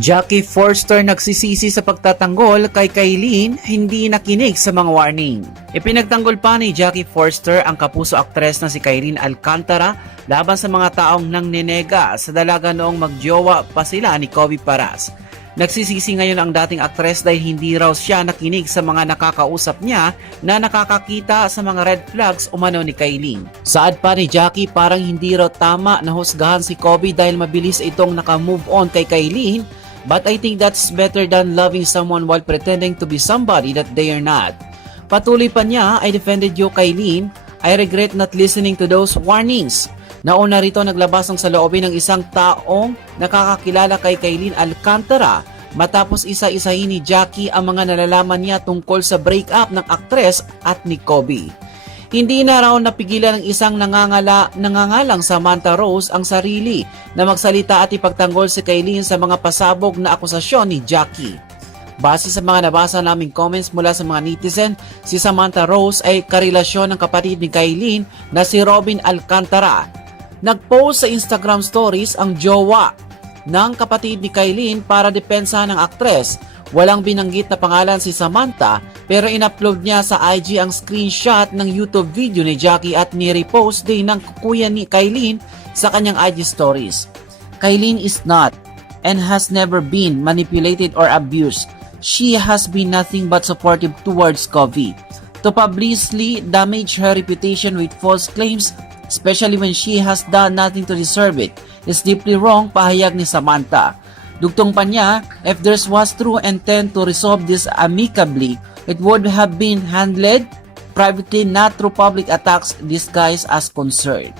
Jackie Forster nagsisisi sa pagtatanggol kay Kailin, hindi nakinig sa mga warning. Ipinagtanggol pa ni Jackie Forster ang kapuso aktres na si Kailin Alcantara laban sa mga taong nang ninega sa dalaga noong magjowa pa sila ni Kobe Paras. Nagsisisi ngayon ang dating aktres dahil hindi raw siya nakinig sa mga nakakausap niya na nakakakita sa mga red flags umano ni Kailin. Saad pa ni Jackie parang hindi raw tama na husgahan si Kobe dahil mabilis itong nakamove on kay Kailin But I think that's better than loving someone while pretending to be somebody that they are not. Patuloy pa niya, I defended you Kailin. I regret not listening to those warnings. Nauna rito naglabas ng saloobin ng isang taong nakakakilala kay Kailin Alcantara matapos isa-isahin ni Jackie ang mga nalalaman niya tungkol sa breakup ng aktres at ni Kobe. Hindi na raw napigilan ng isang nangangala, nangangalang Samantha Rose ang sarili na magsalita at ipagtanggol si Kailin sa mga pasabog na akusasyon ni Jackie. Base sa mga nabasa naming comments mula sa mga netizen, si Samantha Rose ay karelasyon ng kapatid ni Kailin na si Robin Alcantara. Nag-post sa Instagram stories ang jowa ng kapatid ni Kailin para depensa ng aktres Walang binanggit na pangalan si Samantha pero in-upload niya sa IG ang screenshot ng YouTube video ni Jackie at ni-repost din ng kuya ni Kailin sa kanyang IG stories. Kailin is not and has never been manipulated or abused. She has been nothing but supportive towards Kobe. To publicly damage her reputation with false claims, especially when she has done nothing to deserve it, is deeply wrong pahayag ni Samantha. Dugtong pa niya, if there was true intent to resolve this amicably, it would have been handled privately not through public attacks disguised as concern.